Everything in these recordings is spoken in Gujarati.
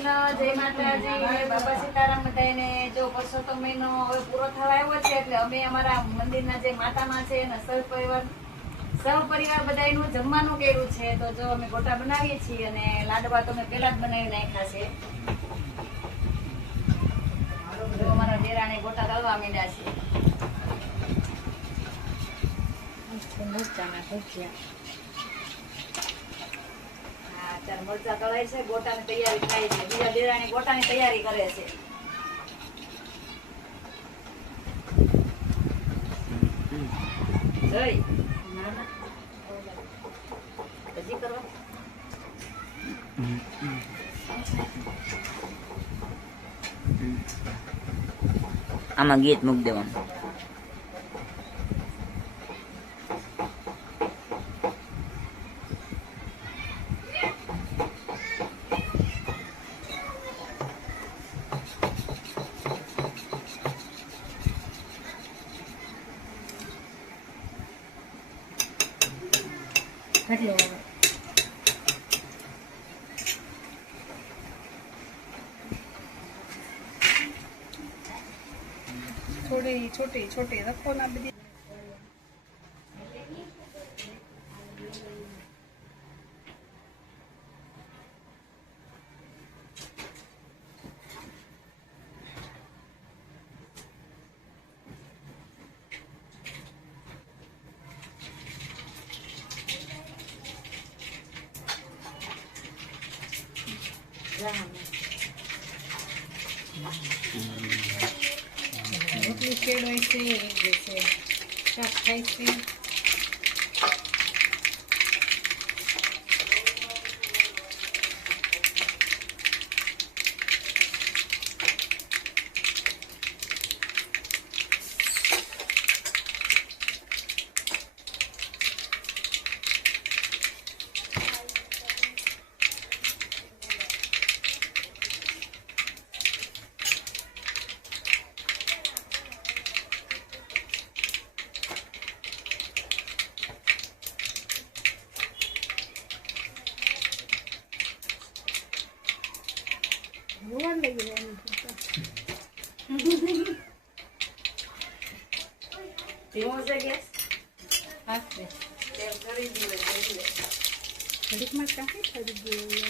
જય માતાજી, જય બાબા સીતારામ બધાને. જો પરસોત્તમ મહિનો હવે પૂરો થવા આવ્યો છે એટલે અમે અમારા મંદિરના જે માતામાં છે એના સહપરિવાર બધાનું જમવાનું કર્યું છે. તો જો અમે ગોટા બનાવીએ છીએ અને લાડવા તો અમે પહેલા જ બનાવી નાખ્યા છે. જો અમારા ડેરાને ગોટા તળવા માંડ્યા છે. મરચાના ભજીયા. મરચા તળાય છે, ગોટાની તૈયારી થાય છે. બીજા ડેરાની ગોટાની તૈયારી કરે છે. જય હજી કરવા આમાં ગીત મૂક દેવાનું. छोटे छोटे रखो ना बधी रोटली शेड वैसे जैसे शाक खाई से ધીમો છે ગેસ. हाथ તેલ કરી દીધું એટલે घड़ीक में काफी खरीद गई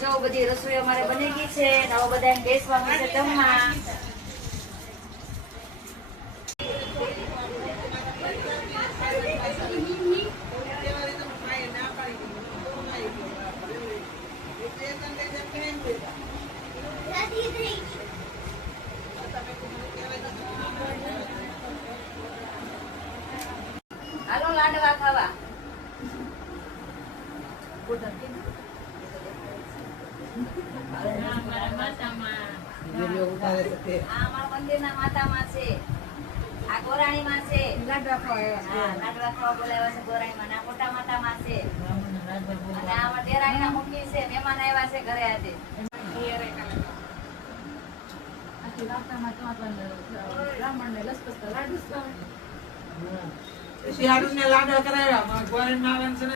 જો બધી રસોઈ અમારે બની ગઈ છે. હવે બધાને બેસવાનું છે જમવા. હાલો લાડવા ખાવા. અમારા મંદિરના માતામાં છે. આ ગોરાણીમાં છે. लाडवा खाया હા, લાડવા ખાવા બોલાવ્યા છે ગોરાણીમાં. આ મોટા માતામાં છે. અને આમાં દેરાણીના મમ્મી છે. મહેમાન આવ્યા છે ઘરે આજે. બ્રાહ્મણને લસપસતા લાડુ શિયાળુને લાડવા કરાવ્યા ગોરણ માં